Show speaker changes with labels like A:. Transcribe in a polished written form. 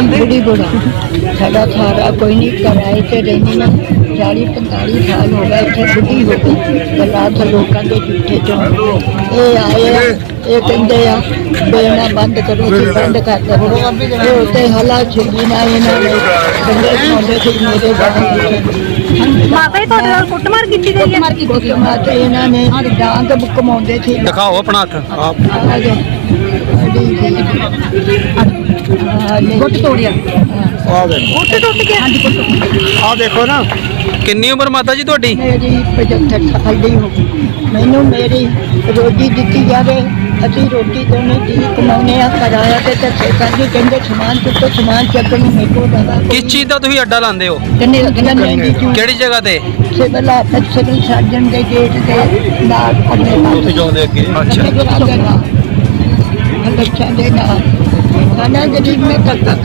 A: ਬੁੜੀ ਬੁੜਾ ਸਾਡਾ ਸਾਰਾ ਕੋਈ ਨਹੀਂ ਕਿਰਾਏ ਤੇ ਰਹਿੰਦੀ ਨਾ 40-45 ਸਾਲ ਹੋ ਗਏ ਇੱਥੇ ਬੁੱਢੀ ਹੋ ਗਈ ਗਲਾਤ ਲੋਕਾਂ ਦੇ ਝੂਠੇ ਚੋਂ ਇਹ ਆਏ ਆ ਇਹ ਕਹਿੰਦੇ ਆ ਬੇਨਾ ਬੰਦ ਕਰੋ ਜੀ ਬੰਦ ਕਰ ਦਿਓ ਇਹ ਉੱਤੇ ਹਲਾ ਛੇੜੀ ਨਾ ਇਹਨਾਂ ਨੇ ਬੰਦੇ ਸੌਂਦੇ ਸੀ ਮੇਰੇ
B: ਮਾਤਾ ਜੀ ਤੁਹਾਡੇ ਨਾਲ ਕੁੱਟਮਾਰ ਕੀਤੀ ਗਈ ਹੈ?
A: ਕੁੱਟਮਾਰ ਤੇ ਇਹਨਾਂ ਨੇ ਡਾਂਗ ਕਮਾਉਂਦੇ ਸੀ
C: ਦਿਖਾਓ ਆਪਣਾ ਹੱਥ
B: ਗੁੱਟ ਤੋੜਿਆ,
C: ਆ ਦੇਖੋ,
B: ਗੁੱਟ ਟੁੱਟ ਗਿਆ।
C: ਆ ਦੇਖੋ ਨਾ। ਕਿੰਨੀ ਉਮਰ ਮਾਤਾ ਜੀ ਤੁਹਾਡੀ?
A: ਮੇਰੀ 75 ਸਾਲ ਦੀ ਹੋ ਗਈ ਮੈਨੂੰ ਮੇਰੀ ਰੋਜੀ ਦਿੱਤੀ ਜਾਵੇ ਅਸੀਂ ਰੋਟੀ ਦੋਨੇ ਜੀ ਕਮਾਉਂਦੇ ਆ ਕਿਰਾਇਆ ਤੇ ਧੱਕੇ ਕਰਦੇ ਕਹਿੰਦੇ ਸਮਾਨ ਚੁੱਕੋ ਸਮਾਨ ਚੱਕਣ ਨੂੰ ਮੇਰੇ ਕੋਲ ਦਵਾ
C: ਕਿਸ ਚੀਜ਼ ਦਾ ਤੁਸੀਂ ਅੱਡਾ ਲਾਉਂਦੇ ਹੋ?
A: ਕਿੰਨੇ ਲੱਗਣੇ
C: ਕਿਹੜੀ ਜਗ੍ਹਾ ਤੇ?
A: ਸਿਵਲ ਸਿਵਲ ਸਰਜਨ ਦੇ ਗੇਟ ਦੇ ਨਾਲ ਅਗਲੇ ਪਾਸੇ
C: ਜਾਉਂਦੇ ਅੱਗੇ।
A: ਅੱਛਾ ਦੇ ਨਾਲ ਖਾਣਾ ਗਰੀਬ ਮੈਂ ਤੱਕ